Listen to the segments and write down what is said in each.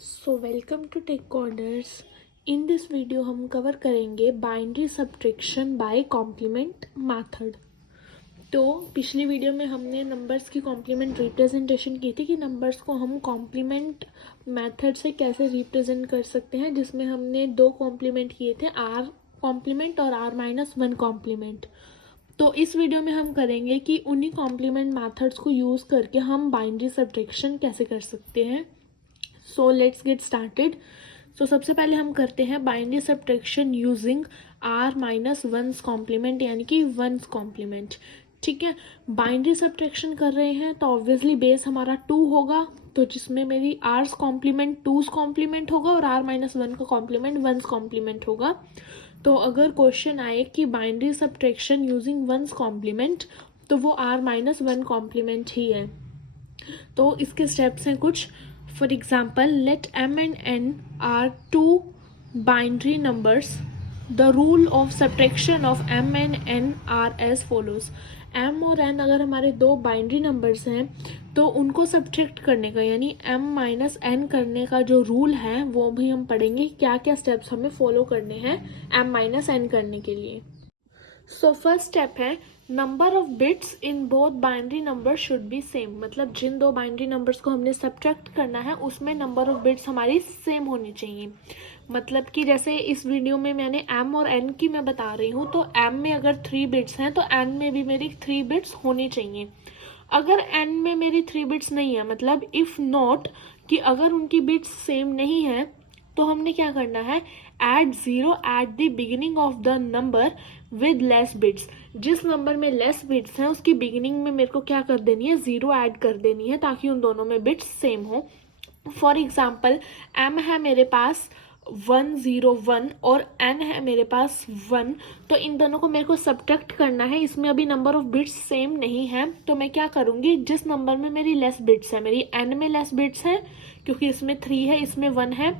So welcome to Tech Corners. In this video हम cover करेंगे binary subtraction by complement method. तो पिछली video में हमने नंबर्स की कॉम्प्लीमेंट रिप्रेजेंटेशन की थी कि नंबर्स को हम कॉम्प्लीमेंट मेथड से कैसे रिप्रेजेंट कर सकते हैं, जिसमें हमने दो कॉम्प्लीमेंट किए थे, आर कॉम्प्लीमेंट और r-1 कॉम्प्लीमेंट। तो इस वीडियो में हम करेंगे कि उन्हीं कॉम्प्लीमेंट मेथड्स को यूज़ करके हम बाइनरी सब्ट्रैक्शन कैसे कर सकते हैं। So let's get started. So सबसे पहले हम करते हैं binary subtraction using r-1 complement, यानी कि 1 कॉम्प्लीमेंट। ठीक है, बाइनरी सब्ट्रैक्शन कर रहे हैं तो ऑब्वियसली बेस हमारा 2 होगा, तो जिसमें मेरी r's कॉम्प्लीमेंट 2's कॉम्प्लीमेंट होगा और r-1 का कॉम्प्लीमेंट 1's कॉम्प्लीमेंट होगा। तो अगर क्वेश्चन आए कि बाइनरी सब्ट्रैक्शन यूजिंग 1 कॉम्प्लीमेंट, तो वो r-1 कॉम्प्लीमेंट ही है। तो इसके स्टेप्स हैं कुछ। For example, let m and n are two binary numbers. The rule of subtraction of m and n are as follows. m और n अगर हमारे दो बाइनरी नंबर्स हैं तो उनको सब्ट्रैक्ट करने का, यानी m माइनस n करने का जो रूल है वो भी हम पढ़ेंगे, क्या क्या स्टेप्स हमें फॉलो करने हैं m माइनस n करने के लिए। सो फर्स्ट स्टेप है, number of bits in both binary number should be same. मतलब जिन दो बाइनरी नंबर्स को हमने सब्ट्रैक्ट करना है उसमें नंबर ऑफ बिट्स हमारी सेम होनी चाहिए। मतलब कि जैसे इस वीडियो में मैंने m और n की मैं बता रही हूँ, तो m में अगर 3 बिट्स हैं तो n में भी मेरी 3 बिट्स होनी चाहिए। अगर n में मेरी 3 बिट्स नहीं है, मतलब इफ़ नॉट, कि अगर उनकी बिट्स सेम नहीं है, तो हमने क्या करना है, add 0 at the beginning of the number with less bits. जिस नंबर में लेस बिट्स हैं उसकी बिगिनिंग में मेरे को क्या कर देनी है, 0 ऐड कर देनी है, ताकि उन दोनों में बिट्स सेम हो। फॉर एग्जाम्पल, m है मेरे पास 101 और n है मेरे पास 1, तो इन दोनों को मेरे को सब्ट्रैक्ट करना है। इसमें अभी नंबर ऑफ बिट्स सेम नहीं है, तो मैं क्या करूँगी, जिस नंबर में मेरी लेस बिट्स है, मेरी n में लेस बिट्स है क्योंकि इसमें 3 है इसमें 1 है,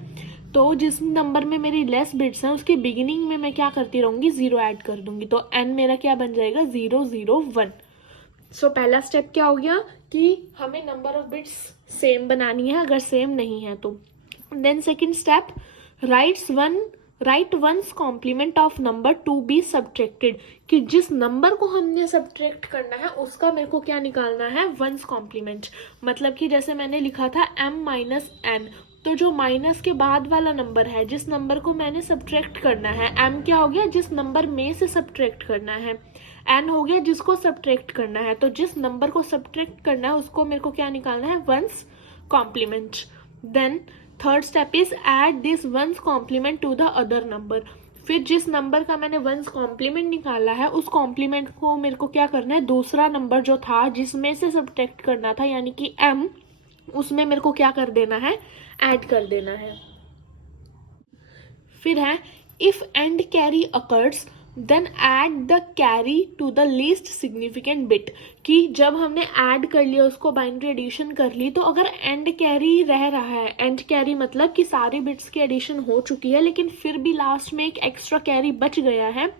तो जिस नंबर में मेरी लेस बिट्स हैं उसकी बिगिनिंग में मैं क्या करती रहूँगी, 0 ऐड कर दूंगी, तो n मेरा क्या बन जाएगा, 0 0 1। सो पहला स्टेप क्या हो गया कि हमें नंबर ऑफ बिट्स सेम बनानी है, अगर सेम नहीं है तो। Then second step, right once complement of number to be subtracted, कि जिस नंबर को हमने सब्ट्रैक्ट करना है उसका मेरे को क्या निकालना है, 1 कॉम्प्लीमेंट। मतलब कि जैसे मैंने लिखा था m माइनस n, तो जो माइनस के बाद वाला नंबर है, जिस नंबर को मैंने सब्ट्रैक्ट करना है, m क्या हो गया, जिस नंबर में से सब्ट्रैक्ट करना है, n हो गया जिसको सब्ट्रैक्ट करना है, तो जिस नंबर को सब्ट्रैक्ट करना है उसको मेरे को क्या निकालना है, 1's complement. Then third step is add this 1's complement to the other number. फिर जिस नंबर का मैंने 1's कॉम्प्लीमेंट निकाला है उस कॉम्प्लीमेंट को मेरे को क्या करना है, दूसरा नंबर जो था जिसमें से सब्ट्रैक्ट करना था, यानी कि m, उसमें मेरे को क्या कर देना है, ऐड कर देना है। फिर है, if and carry occurs then add the carry to the least significant bit, कि जब हमने ऐड कर लिया, उसको बाइनरी एडिशन कर ली, तो अगर एंड कैरी रह रहा है, एंड कैरी मतलब कि सारी बिट्स की एडिशन हो चुकी है लेकिन फिर भी लास्ट में एक एक्स्ट्रा कैरी बच गया है,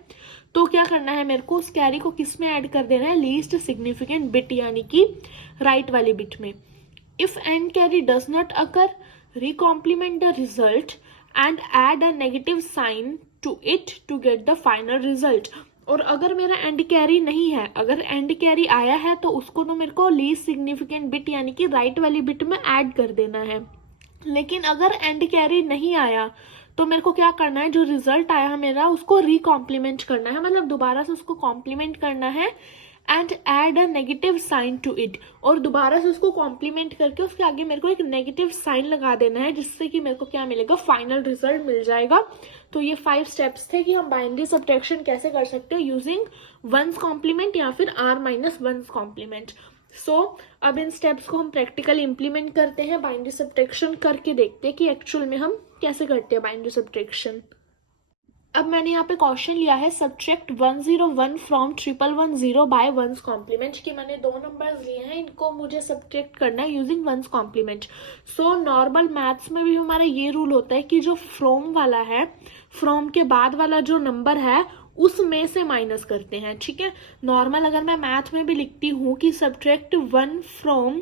तो क्या करना है, मेरे को उस कैरी को किस में ऐड कर देना है, लीस्ट सिग्निफिकेंट बिट, यानी कि राइट वाली बिट में। If end carry does not occur, recomplement the result and add a negative sign to it to get the final result. और अगर मेरा एंड कैरी नहीं है, अगर एंड कैरी आया है तो उसको तो मेरे को लीस्ट सिग्निफिकेंट बिट यानी कि राइट वाली बिट में ऐड कर देना है। लेकिन अगर एंड कैरी नहीं आया तो मेरे को क्या करना है, जो रिजल्ट आया है मेरा उसको रिकॉम्प्लीमेंट करना है, मतलब दोबारा से उसको कॉम्प्लीमेंट करना है and add a negative sign to it, और दोबारा से उसको कॉम्प्लीमेंट करके उसके आगे मेरे को एक नेगेटिव साइन लगा देना है, जिससे कि मेरे को क्या मिलेगा, फाइनल रिजल्ट मिल जाएगा। तो ये 5 स्टेप्स थे कि हम बाइनरी सब्ट्रैक्शन कैसे कर सकते हैं यूजिंग 1's कॉम्प्लीमेंट या फिर r-1's कॉम्प्लीमेंट। सो अब इन स्टेप्स को हम प्रैक्टिकल इम्प्लीमेंट करते हैं, बाइनरी सब्ट्रैक्शन करके देखते हैं कि एक्चुअल में हम कैसे करते हैं बाइनरी सब्ट्रैक्शन। अब मैंने यहाँ पे क्वेश्चन लिया है, subtract 101 from 1110 bye 1's complement, कि मैंने दो नंबर्स लिए हैं, इनको मुझे सब्ट्रैक्ट करना है using 1's complement. So normal maths में भी हमारा ये रूल होता है कि जो फ्रॉम वाला है, फ्रॉम के बाद वाला जो नंबर है उसमें से माइनस करते हैं। ठीक है, नॉर्मल अगर मैं मैथ में भी लिखती हूँ कि सब्ट्रैक्ट 1 फ्रॉम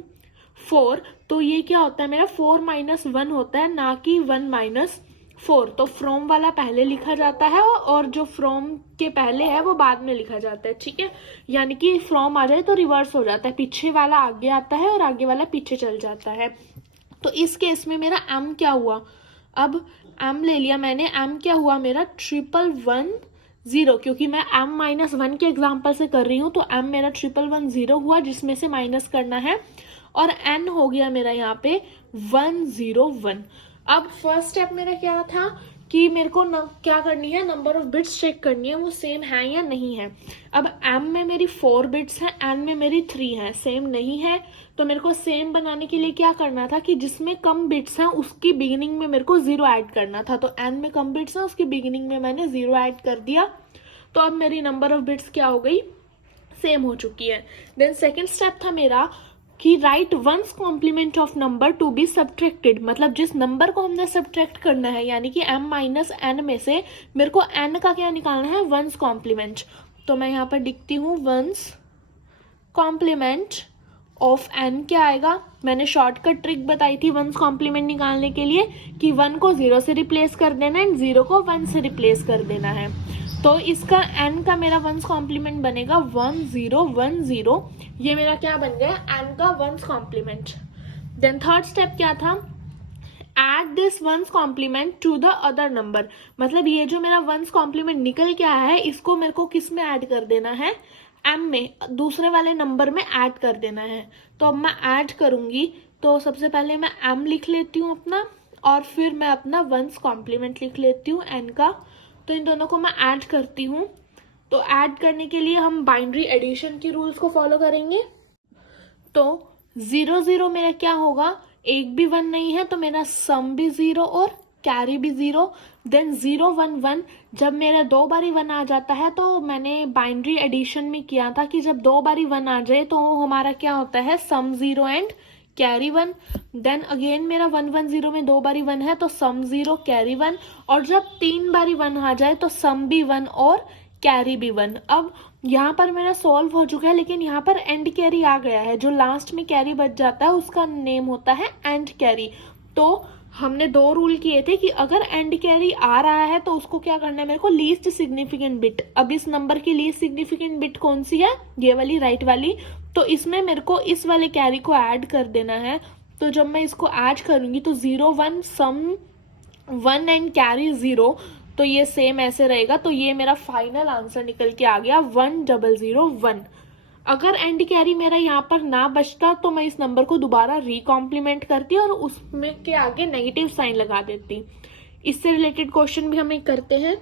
4, तो ये क्या होता है मेरा 4 माइनस 1 होता है, ना कि 1 माइनस 4। तो फ्रॉम वाला पहले लिखा जाता है और जो फ्रॉम के पहले है वो बाद में लिखा जाता है, ठीक है। यानी कि फ्रॉम आ जाए तो रिवर्स हो जाता है, पीछे वाला आगे आता है और आगे वाला पीछे चल जाता है। तो इस केस में मेरा m क्या हुआ, अब m ले लिया मैंने, m क्या हुआ मेरा 1110, क्योंकि मैं m माइनस 1 के एग्जाम्पल से कर रही हूँ, तो m मेरा 1110 हुआ, जिसमें से माइनस करना है, और n हो गया मेरा यहाँ पे 101। अब फर्स्ट स्टेप मेरा क्या था कि मेरे को क्या करनी है, नंबर ऑफ बिट्स चेक करनी है वो सेम है या नहीं है। अब m में मेरी 4 बिट्स हैं, n में मेरी 3 हैं, सेम नहीं है। तो मेरे को सेम बनाने के लिए क्या करना था कि जिसमें कम बिट्स हैं उसकी बिगिनिंग में मेरे को 0 ऐड करना था। तो n में कम बिट्स हैं, उसकी बिगिनिंग में मैंने 0 ऐड कर दिया। तो अब मेरी नंबर ऑफ बिट्स क्या हो गई, सेम हो चुकी है। देन सेकेंड स्टेप था मेरा कि write once complement of number to be subtracted, मतलब जिस नंबर को हमने सब्ट्रैक्ट करना है, यानी कि m माइनस n में से मेरे को n का क्या निकालना है, वंस कॉम्प्लीमेंट। तो मैं यहाँ पर लिखती हूँ वंस कॉम्प्लीमेंट ऑफ n क्या आएगा, मैंने शॉर्टकट ट्रिक बताई थी वंस कॉम्प्लीमेंट निकालने के लिए कि 1 को 0 से रिप्लेस कर देना है, 0 को 1 से रिप्लेस कर देना है। तो इसका n का मेरा वंस कॉम्प्लीमेंट बनेगा 1010, ये मेरा क्या बन गया, n का one's complement. Then third step क्या था, add this one's complement to the other number, मतलब ये जो मेरा वंस कॉम्प्लीमेंट निकल के आया है इसको मेरे को किस में ऐड कर देना है, m में, दूसरे वाले नंबर में ऐड कर देना है। तो अब मैं ऐड करूंगी, तो सबसे पहले मैं m लिख लेती हूँ अपना, और फिर मैं अपना वंस कॉम्प्लीमेंट लिख लेती हूँ n का। तो इन दोनों को मैं ऐड करती हूँ। तो ऐड करने के लिए हम बाइनरी एडिशन के रूल्स को फॉलो करेंगे। तो 0 0 मेरा क्या होगा, एक भी 1 नहीं है तो मेरा सम भी 0 और कैरी भी 0। देन 0 1 1, जब मेरा 2 बारी 1 आ जाता है, तो मैंने बाइनरी एडिशन में किया था कि जब 2 बारी 1 आ जाए तो हमारा क्या होता है, सम 0 एंड कैरी 1। देन अगेन मेरा 1 1 0 में 2 बारी 1 है तो सम 0 कैरी 1, और जब 3 बारी 1 आ जाए तो सम भी 1 और कैरी भी 1। अब यहाँ पर मेरा सॉल्व हो चुका है, लेकिन यहाँ पर एंड कैरी आ गया है, जो लास्ट में कैरी बच जाता है उसका नेम होता है एंड कैरी। तो हमने 2 रूल किए थे कि अगर एंड कैरी आ रहा है तो उसको क्या करना है, मेरे को लीस्ट सिग्निफिकेंट बिट। अब इस नंबर की लीस्ट सिग्निफिकेंट बिट कौन सी है, ये वाली राइट वाली। तो इसमें मेरे को इस वाले कैरी को ऐड कर देना है। तो जब मैं इसको ऐड करूंगी तो 0 1 सम 1 एंड कैरी 0, तो ये सेम ऐसे रहेगा। तो ये मेरा फाइनल आंसर निकल के आ गया 1001। अगर एंड कैरी मेरा यहाँ पर ना बचता तो मैं इस नंबर को दोबारा रिकॉम्प्लीमेंट करती और उसमें के आगे नेगेटिव साइन लगा देती। इससे रिलेटेड क्वेश्चन भी हम एक करते हैं।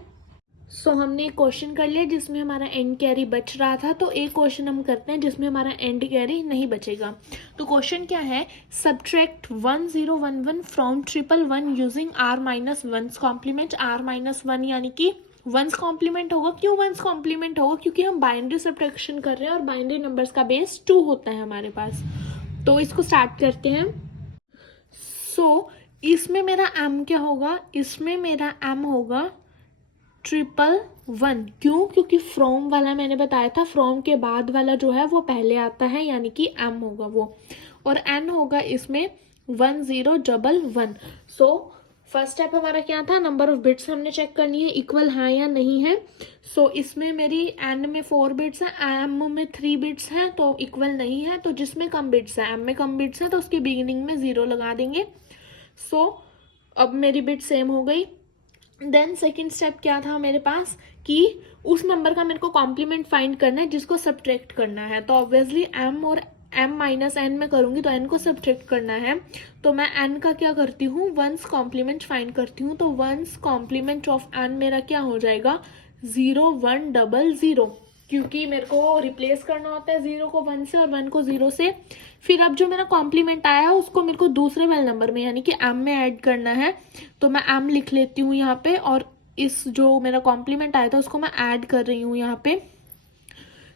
सो हमने एक क्वेश्चन कर लिया जिसमें हमारा एंड कैरी बच रहा था, तो एक क्वेश्चन हम करते हैं जिसमें हमारा एंड कैरी नहीं बचेगा। तो क्वेश्चन क्या है, subtract 1011 from 111 using r minus one's complement. r minus 1 यानी कि वंस कॉम्प्लीमेंट होगा। क्यों वंस कॉम्प्लीमेंट होगा, क्योंकि हम बाइनरी सब्ट्रैक्शन कर रहे हैं और बाइनरी नंबर्स का बेस 2 होता है हमारे पास। तो इसको स्टार्ट करते हैं। सो इसमें मेरा m क्या होगा, इसमें मेरा m होगा 111। क्यों, क्योंकि फ्रॉम वाला मैंने बताया था, फ्रॉम के बाद वाला जो है वो पहले आता है, यानी कि m होगा वो, और n होगा इसमें 1011। सो फर्स्ट स्टेप हमारा क्या था, नंबर ऑफ बिट्स हमने चेक करनी है इक्वल है या नहीं है। सो इसमें मेरी n में 4 बिट्स हैं, m में 3 बिट्स हैं, तो इक्वल नहीं है। तो जिसमें कम बिट्स है, m में कम बिट्स हैं, तो उसके बिगिनिंग में 0 लगा देंगे। सो अब मेरी बिट सेम हो गई। देन सेकेंड स्टेप क्या था मेरे पास कि उस नंबर का मेरे को कॉम्प्लीमेंट फाइंड करना है जिसको सब्ट्रैक्ट करना है। तो ऑब्वियसली m और m माइनस n में करूंगी तो n को सब्ट्रैक्ट करना है। तो मैं n का क्या करती हूँ, वंस कॉम्प्लीमेंट फाइंड करती हूँ। तो वंस कॉम्प्लीमेंट ऑफ n मेरा क्या हो जाएगा, 0100, क्योंकि मेरे को रिप्लेस करना होता है 0 को 1 से और 1 को 0 से। फिर अब जो मेरा कॉम्प्लीमेंट आया है उसको मेरे को दूसरे वाले नंबर में यानी कि m में ऐड करना है। तो मैं m लिख लेती हूँ यहाँ पे, और इस जो मेरा कॉम्प्लीमेंट आया था उसको मैं ऐड कर रही हूँ यहाँ पे।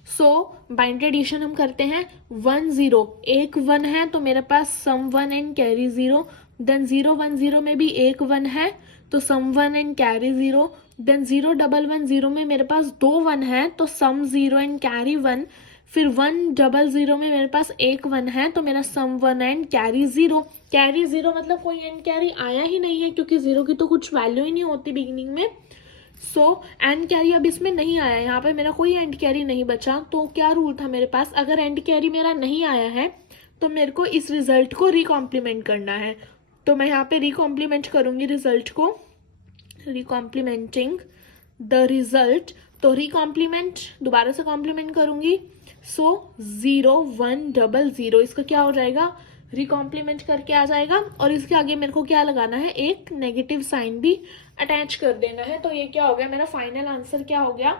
सो बाइनरी एडिशन हम करते हैं। 1 0, एक 1 है तो मेरे पास सम 1 एंड कैरी 0। देन 0 1 0 में भी एक 1 है तो सम 1 एंड कैरी 0। देन 0 1 1 0 में मेरे पास 2 1 है तो सम 0 एंड कैरी 1। फिर 100 में मेरे पास एक 1 है, तो मेरा सम 1 एंड कैरी 0। कैरी 0 मतलब कोई एंड कैरी आया ही नहीं है, क्योंकि 0 की तो कुछ वैल्यू ही नहीं होती बिगिनिंग में। सो एंड कैरी अब इसमें नहीं आया, यहाँ पे मेरा कोई एंड कैरी नहीं बचा। तो क्या रूल था मेरे पास, अगर एंड कैरी मेरा नहीं आया है तो मेरे को इस रिजल्ट को रिकॉम्प्लीमेंट करना है। तो मैं यहाँ पे रिकॉम्प्लीमेंट करूँगी रिजल्ट को, रिकॉम्प्लीमेंटिंग द रिजल्ट। तो रिकॉम्प्लीमेंट दोबारा से कॉम्प्लीमेंट करूँगी। सो 0 1 0 इसका क्या हो जाएगा, रिकॉम्प्लीमेंट करके आ जाएगा। और इसके आगे मेरे को क्या लगाना है, एक नेगेटिव साइन भी अटैच कर देना है। तो ये क्या हो गया, मेरा फाइनल आंसर क्या हो गया,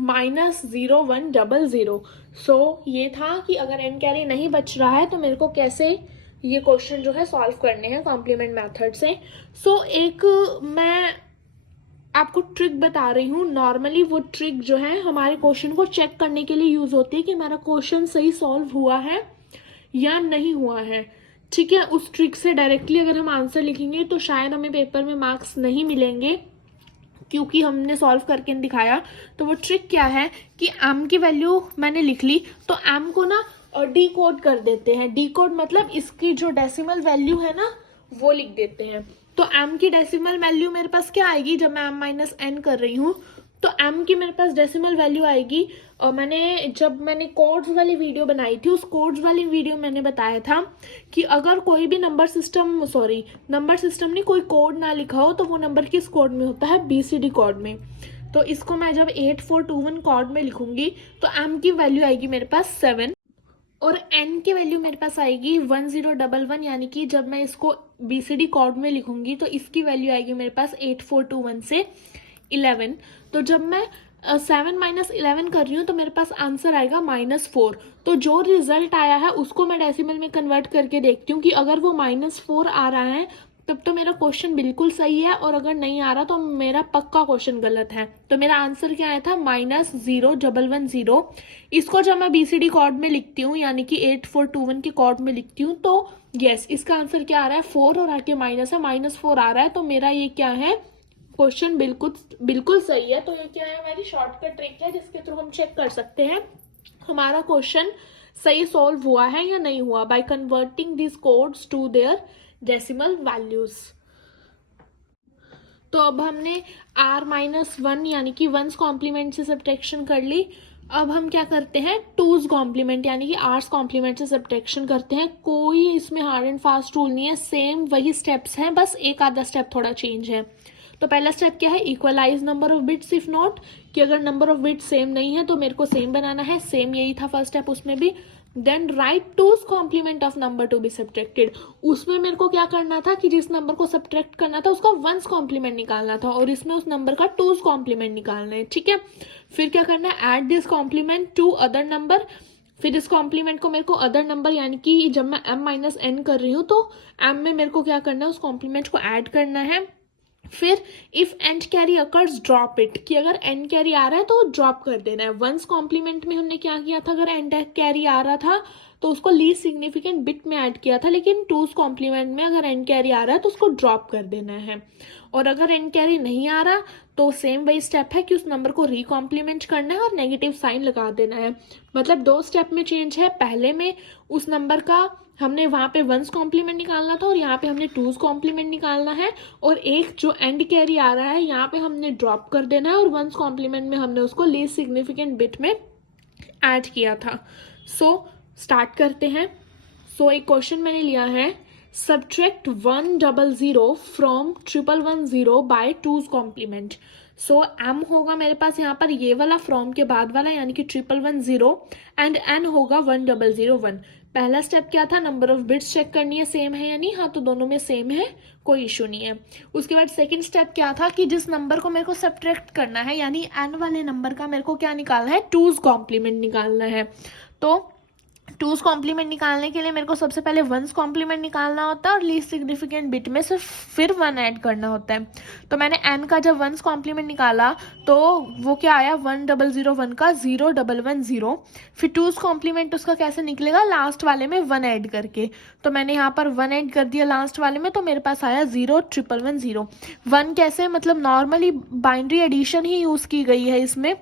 -0 1 0 सो ये था कि अगर एंड कैरी नहीं बच रहा है तो मेरे को कैसे ये क्वेश्चन जो है सॉल्व करने हैं कॉम्प्लीमेंट मेथड से। सो एक मैं आपको ट्रिक बता रही हूँ। नॉर्मली वो ट्रिक जो है हमारे क्वेश्चन को चेक करने के लिए यूज होती है कि हमारा क्वेश्चन सही सॉल्व हुआ है या नहीं हुआ है, ठीक है। उस ट्रिक से डायरेक्टली अगर हम आंसर लिखेंगे तो शायद हमें पेपर में मार्क्स नहीं मिलेंगे, क्योंकि हमने सॉल्व करके दिखाया। तो वो ट्रिक क्या है कि m की वैल्यू मैंने लिख ली, तो m को ना डी कोड कर देते हैं। डी कोड मतलब इसकी जो डेसिमल वैल्यू है ना वो लिख देते हैं। तो m की डेसिमल वैल्यू मेरे पास क्या आएगी, जब मैं m-n कर रही हूँ तो m की मेरे पास डेसिमल वैल्यू आएगी। और जब मैंने कोड्स वाली वीडियो बनाई थी, उस कोड्स वाली वीडियो मैंने बताया था कि अगर कोई भी नंबर सिस्टम नहीं, कोई कोड ना लिखा हो तो वो नंबर किस कोड में होता है, BCD कोड में। तो इसको मैं जब 8421 कोड में लिखूंगी तो m की वैल्यू आएगी मेरे पास 7 और n की वैल्यू मेरे पास आएगी 1011, यानी कि जब मैं इसको BCD कोड में लिखूंगी तो इसकी वैल्यू आएगी मेरे पास 8421 से 11। तो जब मैं 7 - 11 कर रही हूँ तो मेरे पास आंसर आएगा -4। तो जो रिजल्ट आया है उसको मैं डेसिमल में कन्वर्ट करके देखती हूँ कि अगर वो -4 आ रहा है तब तो मेरा क्वेश्चन बिल्कुल सही है, और अगर नहीं आ रहा तो मेरा पक्का क्वेश्चन गलत है। तो मेरा आंसर क्या आया था, -0110। इसको जब मैं BCD कोड में लिखती हूँ यानी कि 8421 के कोड में लिखती हूँ तो यस, इसका आंसर क्या आ रहा है, 4 और आगे माइनस है, -4 आ रहा है। तो मेरा ये क्या है, क्वेश्चन बिल्कुल सही है। तो ये क्या है, हमारी शॉर्टकट ट्रिक है जिसके थ्रू हम चेक कर सकते हैं हमारा क्वेश्चन सही सॉल्व हुआ है या नहीं हुआ, by converting this codes to their decimal values. तो अब हमने r-1 यानी कि 1's कॉम्प्लीमेंट से सब्ट्रैक्शन कर ली। अब हम क्या करते हैं, 2's कॉम्प्लीमेंट यानी कि r's कॉम्प्लीमेंट से सब्ट्रैक्शन करते हैं। कोई इसमें हार्ड एंड फास्ट रूल नहीं है, सेम वही स्टेप्स हैं, बस एक आधा स्टेप थोड़ा चेंज है। तो पहला स्टेप क्या है, equalize number of bits if not, कि अगर नंबर ऑफ बिट्स सेम नहीं है तो मेरे को सेम बनाना है। सेम यही था फर्स्ट स्टेप उसमें भी। Then write 2's complement of number to be subtracted. उसमें मेरे को क्या करना था कि जिस नंबर को सब्ट्रैक्ट करना था उसका 1's कॉम्प्लीमेंट निकालना था, और इसमें उस नंबर का 2's कॉम्प्लीमेंट निकालना है, ठीक है। फिर क्या करना है, add this complement to other number. फिर इस कॉम्प्लीमेंट को मेरे को अदर नंबर यानी कि जब मैं m-n कर रही हूँ तो m में मेरे को क्या करना है, उस कॉम्प्लीमेंट को ऐड करना है। फिर if and carry occurs drop it, कि अगर एंड कैरी आ रहा है तो ड्रॉप कर देना है। 1's कॉम्प्लीमेंट में हमने क्या किया था, अगर एंड कैरी आ रहा था तो उसको लीस्ट सिग्निफिकेंट बिट में ऐड किया था, लेकिन 2's कॉम्प्लीमेंट में अगर एंड कैरी आ रहा है तो उसको ड्रॉप कर देना है। और अगर एंड कैरी नहीं आ रहा तो सेम वही स्टेप है कि उस नंबर को रिकॉम्प्लीमेंट करना है और नेगेटिव साइन लगा देना है। मतलब 2 स्टेप में चेंज है। पहले में उस नंबर का हमने वहाँ पे 1's कॉम्प्लीमेंट निकालना था और यहाँ पे हमने 2's कॉम्प्लीमेंट निकालना है, और एक जो एंड कैरी आ रहा है यहाँ पे हमने ड्रॉप कर देना है, और 1's कॉम्प्लीमेंट में हमने उसको लीस्ट सिग्निफिकेंट बिट में ऐड किया था। सो स्टार्ट करते हैं। सो एक क्वेश्चन मैंने लिया है, subtract 100 from 1110 by 2's complement. So m होगा मेरे पास यहाँ पर ये वाला फ्रॉम के बाद वाला यानी कि 1110, एंड n होगा 1001। पहला स्टेप क्या था, नंबर ऑफ बिट्स चेक करनी है सेम है या नहीं, हाँ तो दोनों में सेम है, कोई इशू नहीं है। उसके बाद सेकंड स्टेप क्या था कि जिस नंबर को मेरे को सब्ट्रैक्ट करना है यानी n वाले नंबर का मेरे को क्या निकालना है, 2's कॉम्प्लीमेंट निकालना है। तो 2's कॉम्प्लीमेंट निकालने के लिए मेरे को सबसे पहले 1's कॉम्प्लीमेंट निकालना होता है और लीस्ट सिग्निफिकेंट बिट में से फिर 1 ऐड करना होता है। तो मैंने n का जब 1's कॉम्प्लीमेंट निकाला तो वो क्या आया, 1001 का 0110। फिर 2's कॉम्प्लीमेंट उसका कैसे निकलेगा, लास्ट वाले में 1 ऐड करके। तो मैंने यहाँ पर 1 ऐड कर दिया लास्ट वाले में, तो मेरे पास आया 0110। 1 कैसे, मतलब नॉर्मली बाइनरी एडिशन ही यूज़ की गई है इसमें,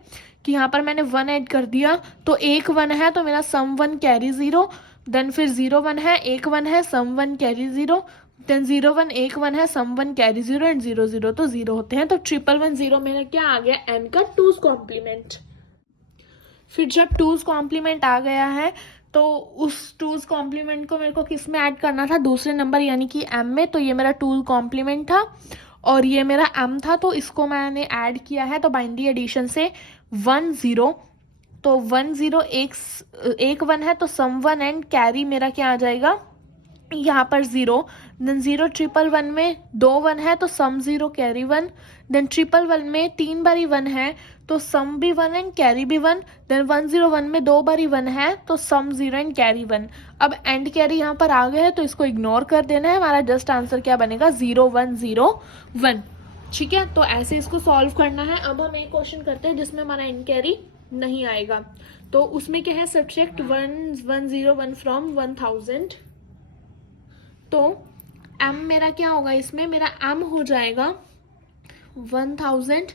कि यहाँ पर मैंने 1 ऐड कर दिया, तो 1 1 है तो मेरा सम 1 कैरी 0, देन फिर 0 1 है, 1 1 है, सम 1 कैरी 0, देन 0 1 1 1 है, सम 1 कैरी 0 एंड 0 0 तो 0 होते हैं। तो 1 मेरा क्या आ गया, n का 2's कॉम्प्लीमेंट। फिर जब 2's कॉम्प्लीमेंट आ गया है तो उस 2's कॉम्प्लीमेंट को मेरे को किस में ऐड करना था, दूसरे नंबर यानी कि m में। तो ये मेरा 2 कॉम्प्लीमेंट था और ये मेरा m था, तो इसको मैंने ऐड किया है। तो बाइनरी एडिशन से 1 0, तो 1 0 एक 1 है तो सम 1 एंड कैरी मेरा क्या आ जाएगा यहाँ पर 0, देन 0 1 में 2 1 है तो सम 0 कैरी 1, देन 1 में 3 बारी 1 है तो सम भी 1 एंड कैरी भी 1, देन 1 0 1 में 2 बारी 1 है तो सम 0 एंड कैरी 1। अब एंड कैरी यहाँ पर आ गए हैं तो इसको इग्नोर कर देना है, हमारा जस्ट आंसर क्या बनेगा 0 1 0 1। ठीक है, तो ऐसे इसको सॉल्व करना है। अब हम एक क्वेश्चन करते हैं जिसमें हमारा एंड कैरी नहीं आएगा, तो उसमें क्या है, सब्ट्रैक्ट 1 1 0 1 फ्रॉम 1000। तो m मेरा क्या होगा, इसमें मेरा m हो जाएगा 1000,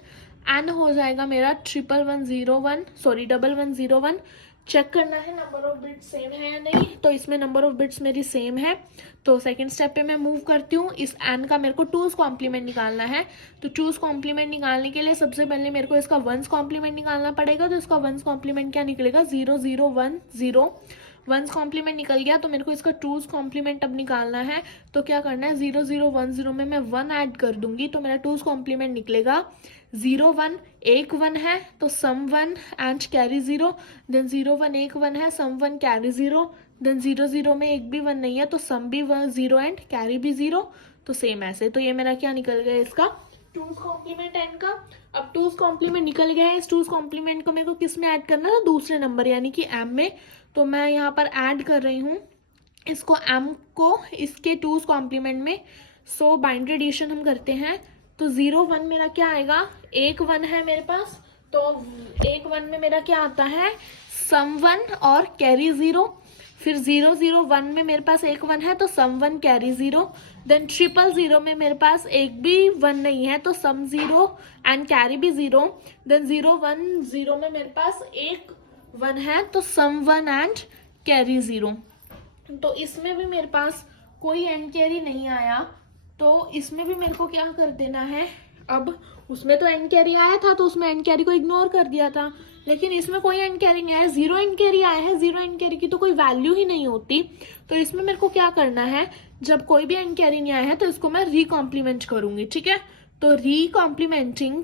n हो जाएगा मेरा 1101। चेक करना है नंबर ऑफ बिट्स सेम है या नहीं, तो इसमें नंबर ऑफ बिट्स मेरी सेम है। तो सेकंड स्टेप पे मैं मूव करती हूँ। इस n का मेरे को 2's कॉम्प्लीमेंट निकालना है, तो 2's कॉम्प्लीमेंट निकालने के लिए सबसे पहले मेरे को इसका 1's कॉम्प्लीमेंट निकालना पड़ेगा। तो इसका 1's कॉम्प्लीमेंट क्या निकलेगा, 0 0 1 0। 1's कॉम्प्लीमेंट निकल गया, तो मेरे को इसका 2's कॉम्प्लीमेंट अब निकालना है। तो क्या करना है, 0 0 1 0 में मैं 1 ऐड कर दूंगी, तो मेरा 2's कॉम्प्लीमेंट निकलेगा 0 1 1 1 है तो सम 1 एंड कैरी 0, देन 0 1 1 1 है, सम 1 कैरी 0, देन 0 0 में एक भी 1 नहीं है तो सम भी 0 एंड कैरी भी 0, तो सेम ऐसे। तो ये मेरा क्या निकल गया, इसका 2's कॉम्प्लीमेंट n का। अब 2's कॉम्प्लीमेंट निकल गया है, इस 2's कॉम्प्लीमेंट को मेरे को किस में ऐड करना था, दूसरे नंबर यानी कि m में। तो मैं यहाँ पर ऐड कर रही हूँ इसको m को इसके 2's कॉम्प्लीमेंट में। सो बाइनरी एडिशन हम करते हैं, तो 0 1 मेरा क्या आएगा, 1 1 है मेरे पास, तो 1 1 में मेरा क्या आता है, सम 1 और कैरी 0। फिर 0 0 1 में मेरे पास 1 1 है तो सम 1 कैरी 0, देन 0 0 में मेरे पास एक भी 1 नहीं है तो सम 0 एंड कैरी भी 0, देन 0 1 0 में मेरे पास एक 1 है तो सम 1 एंड कैरी 0। तो इसमें भी मेरे पास कोई एंड कैरी नहीं आया, तो इसमें भी मेरे को क्या कर देना है, अब उसमें तो एंड कैरी आया था तो उसमें एंड कैरी को इग्नोर कर दिया था, लेकिन इसमें कोई एंड कैरी नहीं आया, 0 एंड कैरी आया है। 0 एंड कैरी की तो कोई वैल्यू ही नहीं होती, तो इसमें मेरे को क्या करना है, जब कोई भी एंड कैरी नहीं आया है तो इसको मैं रीकॉम्प्लीमेंट करूंगी। ठीक है, तो रीकॉम्प्लीमेंटिंग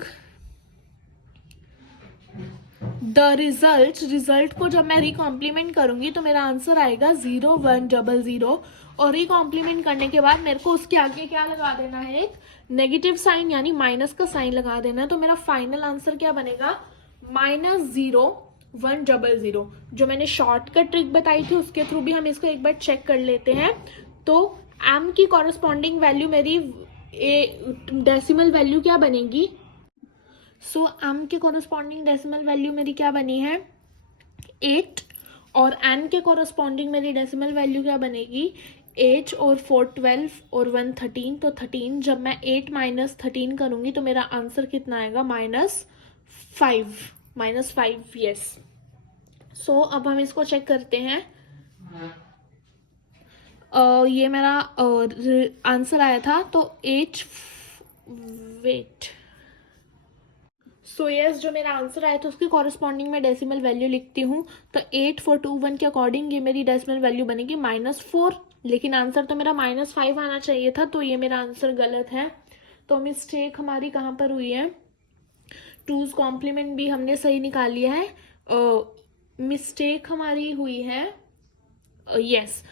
द रिजल्ट को जब मैं रीकॉम्प्लीमेंट करूंगी तो मेरा आंसर आएगा 0 1 0 0, और रीकॉम्प्लीमेंट करने के बाद मेरे को उसके आगे क्या लगा देना है, एक नेगेटिव साइन यानी माइनस का साइन लगा देना है। तो मेरा फाइनल आंसर क्या बनेगा, -0 1 0 0। जो मैंने शॉर्टकट ट्रिक बताई थी उसके थ्रू भी हम इसको एक बार चेक कर लेते हैं। तो m की कॉरस्पॉन्डिंग वैल्यू मेरी डेसिमल वैल्यू क्या बनेगी, सो m के कॉरस्पॉन्डिंग डेसिमल वैल्यू मेरी क्या बनी है 8, और n के कॉरस्पॉन्डिंग मेरी डेसिमल वैल्यू क्या बनेगी 8 और 4 12 और 1 13। तो 13 जब मैं 8 माइनस 13 करूंगी तो मेरा आंसर कितना आएगा, -5 यस। सो अब हम इसको चेक करते हैं। ये मेरा आंसर आया था, तो 8 वेट सो यस जो मेरा आंसर आया था उसकी कॉरस्पॉन्डिंग में डेसिमल वैल्यू लिखती हूँ। तो 8 4 2 1 के अकॉर्डिंग ये मेरी डेसिमल वैल्यू बनेगी -4, लेकिन आंसर तो मेरा -5 आना चाहिए था, तो ये मेरा आंसर गलत है। तो मिस्टेक हमारी कहाँ पर हुई है, 2's कॉम्प्लीमेंट भी हमने सही निकाल लिया है, मिस्टेक हमारी हुई है यस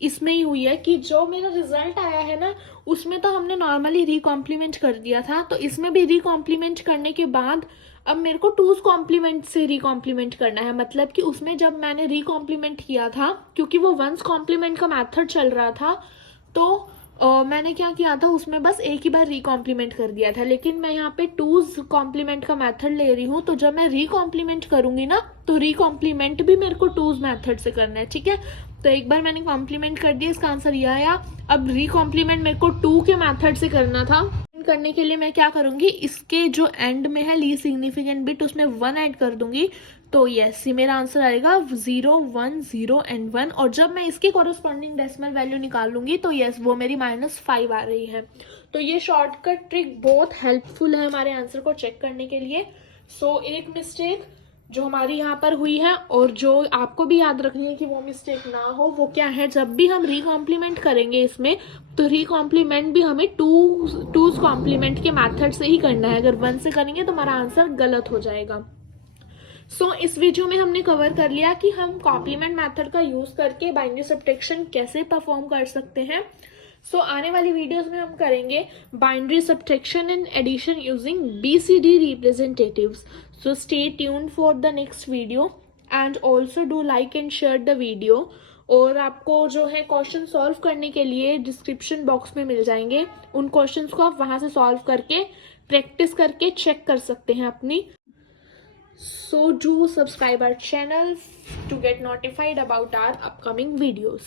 इसमें ही हुई है कि जो मेरा रिजल्ट आया है ना उसमें तो हमने नॉर्मली रीकॉम्प्लीमेंट कर दिया था, तो इसमें भी रीकॉम्प्लीमेंट करने के बाद अब मेरे को 2's कॉम्प्लीमेंट से रीकॉम्प्लीमेंट करना है। मतलब कि उसमें जब मैंने रीकॉम्प्लीमेंट किया था, क्योंकि वो 1's कॉम्प्लीमेंट का मेथड चल रहा था, तो मैंने क्या किया था उसमें बस एक ही बार रीकॉम्प्लीमेंट कर दिया था, लेकिन मैं यहाँ पे 2's कॉम्प्लीमेंट का मेथड ले रही हूँ। तो जब मैं रीकॉम्प्लीमेंट करूंगी ना तो रीकॉम्प्लीमेंट भी मेरे को 2's मेथड से करना है। ठीक है, तो एक बार मैंने कॉम्प्लीमेंट कर दिया, इसका आंसर ये आया। अब रीकॉम्प्लीमेंट मेरे को 2 के मेथड से करना था, करने के लिए मैं क्या करूँगी, इसके जो एंड में है लीस्ट सिग्निफिकेंट बिट उसमें 1 ऐड कर दूंगी। तो यस, ये मेरा आंसर आएगा 0 1 0 एंड 1। और जब मैं इसकी कॉरस्पॉन्डिंग डेसिमल वैल्यू निकाल लूंगी तो यस वो मेरी -5 आ रही है। तो ये शॉर्टकट ट्रिक बहुत हेल्पफुल है हमारे आंसर को चेक करने के लिए। सो एक मिस्टेक जो हमारी यहाँ पर हुई है और जो आपको भी याद रखनी है कि वो मिस्टेक ना हो, वो क्या है, जब भी हम रीकॉम्प्लीमेंट करेंगे इसमें तो रीकॉम्प्लीमेंट भी हमें टूज कॉम्प्लीमेंट के मेथड से ही करना है। अगर 1 से करेंगे तो हमारा आंसर गलत हो जाएगा। सो इस वीडियो में हमने कवर कर लिया कि हम कॉम्प्लीमेंट मेथड का यूज करके बाइनरी सब्ट्रैक्शन कैसे परफॉर्म कर सकते हैं। सो आने वाली वीडियोस में हम करेंगे binary subtraction and addition using BCD representatives. So stay tuned for the next video and also do like and share the video. और आपको जो है क्वेश्चन सॉल्व करने के लिए डिस्क्रिप्शन बॉक्स में मिल जाएंगे, उन क्वेश्चंस को आप वहां से सॉल्व करके प्रैक्टिस करके चेक कर सकते हैं अपनी। So do subscribe our channel to get notified about our upcoming videos.